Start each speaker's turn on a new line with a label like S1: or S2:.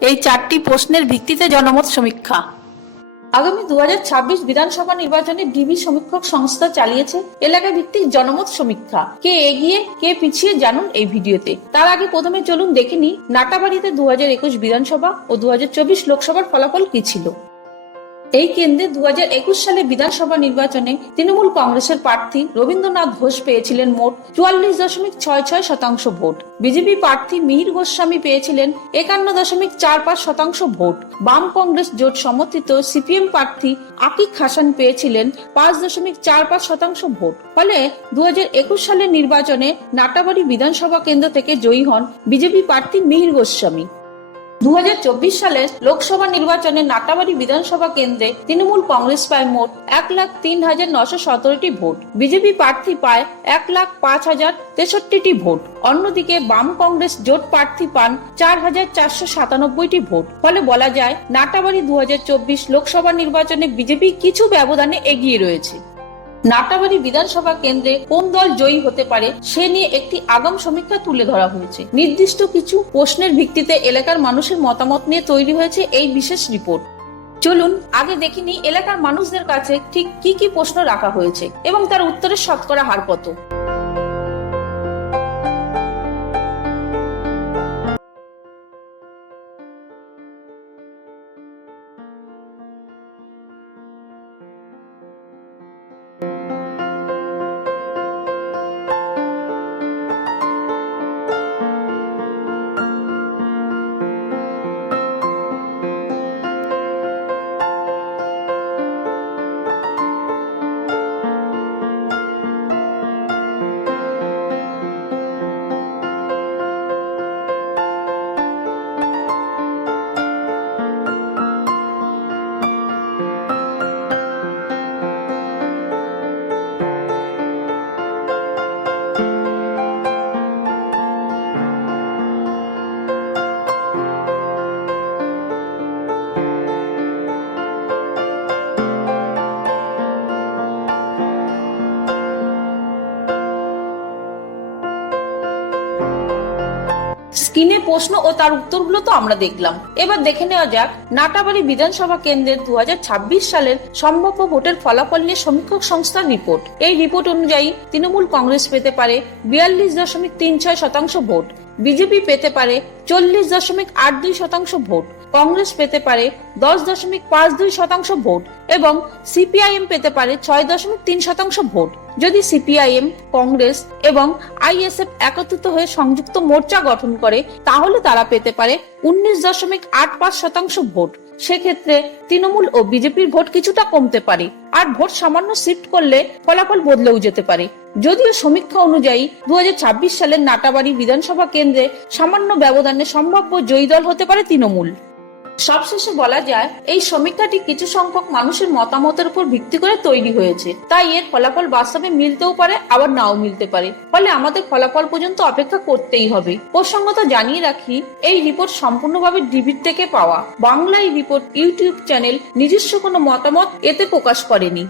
S1: এই চারটি প্রশ্নের ভিত্তিতে জনমত সমীক্ষা। আগামী দু হাজার ছাব্বিশ বিধানসভা নির্বাচনে ডিবি সমীক্ষক সংস্থা চালিয়েছে এলাকা ভিত্তিক জনমত সমীক্ষা। কে এগিয়ে, কে পিছিয়ে জানুন এই ভিডিওতে। তার আগে প্রথমে চলুন দেখে নি নাটাবাড়িতে দু হাজার একুশ বিধানসভা ও দু হাজার চব্বিশ লোকসভার ফলাফল কি ছিল? এই কেন্দ্রে দুহাজার একুশ সালে বিধানসভা নির্বাচনে তৃণমূল কংগ্রেসের প্রার্থী রবীন্দ্রনাথ ঘোষ পেয়েছিলেন মোট চুয়াল্লিশ দশমিক ছয় ছয় শতাংশ ভোট। বিজেপি প্রার্থী মিহির গোস্বামী পেয়েছিলেন একান্ন দশমিক চার পাঁচ শতাংশ ভোট। বাম কংগ্রেস জোট সমর্থিত সিপিএম প্রার্থী আকিক হাসান পেয়েছিলেন পাঁচ দশমিক চার পাঁচ শতাংশ ভোট। ফলে দুই হাজার একুশ সালের নির্বাচনে নাটাবাড়ি বিধানসভা কেন্দ্র থেকে জয়ী হন বিজেপি প্রার্থী মিহির গোস্বামী। দু সালের লোকসভা নির্বাচনে নাটাবাড়ি বিধানসভা কেন্দ্রে তৃণমূল কংগ্রেস পায় মোট এক লাখ তিন হাজার নশো সতেরোটি ভোট। বিজেপি প্রার্থী পায় এক লাখ পাঁচ হাজার তেষট্টিটি ভোট। অন্যদিকে বাম কংগ্রেস জোট প্রার্থী পান চার হাজার চারশো সাতানব্বইটি ভোট। ফলে বলা যায়, নাটাবাড়ি দু হাজার চব্বিশ লোকসভা নির্বাচনে বিজেপি কিছু ব্যবধানে এগিয়ে রয়েছে। নাটাবাড়ি বিধানসভা কেন্দ্রে কোন দল জয়ী হতে পারে, সে নিয়ে একটি আগাম সমীক্ষা তুলে ধরা হয়েছে। নির্দিষ্ট কিছু প্রশ্নের ভিত্তিতে এলাকার মানুষের মতামত নিয়ে তৈরি হয়েছে এই বিশেষ রিপোর্ট। চলুন, আগে দেখিনি এলাকার মানুষদের কাছে ঠিক কি কি প্রশ্ন রাখা হয়েছে এবং তার উত্তরের শতকরা হার কত। স্ক্রিনে প্রশ্ন ও তার উত্তরগুলো তো আমরা দেখলাম। এবার দেখে নেওয়া যাক, নাটাবাড়ি বিধানসভা কেন্দ্রের দু হাজার ছাব্বিশ সালের সম্ভাব্য ভোটের ফলাফল নিয়ে সমীক্ষক সংস্থার রিপোর্ট। এই রিপোর্ট অনুযায়ী তৃণমূল কংগ্রেস পেতে পারে বিয়াল্লিশ দশমিক তিন ছয় শতাংশ ভোট। বিজেপি পেতে পারে চল্লিশ দশমিক আট দুই শতাংশ ভোট, কংগ্রেস পেতে পারে দশ দশমিক পাঁচ দুই শতাংশ ভোট এবং সিপিআইএম পেতে পারে ছয় দশমিক তিন শতাংশ ভোট। যদি সিপিআইএম, কংগ্রেস এবং আইএসএফ একত্রিত হয়ে সংযুক্ত মোর্চা গঠন করে, তাহলে তারা পেতে পারে উনিশ দশমিক আট পাঁচ শতাংশ ভোট। সেক্ষেত্রে তৃণমূল ও বিজেপির ভোট কিছুটা কমতে পারে, আর ভোট সামান্য শিফট করলে ফলাফল বদলেও যেতে পারে। যদিও সমীক্ষা অনুযায়ী দু হাজার ছাব্বিশ সালের নাটাবাড়ি বিধানসভা কেন্দ্রে সামান্য ব্যবধানে সম্ভাব্য জয়ী দল হতে পারে তৃণমূল। সবশেষে বলা যায়, এই সমীক্ষাটি কিছু সংখ্যক মানুষের মতামতের উপর ভিত্তি করে তৈরি হয়েছে। তাই এর ফলাফল বাস্তবে মিলতেও পারে, আবার নাও মিলতে পারে। ফলে আমাদের ফলাফল পর্যন্ত অপেক্ষা করতেই হবে। প্রসঙ্গত জানিয়ে রাখি, এই রিপোর্ট সম্পূর্ণভাবে ডিবির থেকে পাওয়া। বাংলা এই রিপোর্ট ইউটিউব চ্যানেল নিজস্ব কোনো মতামত এতে প্রকাশ করেনি।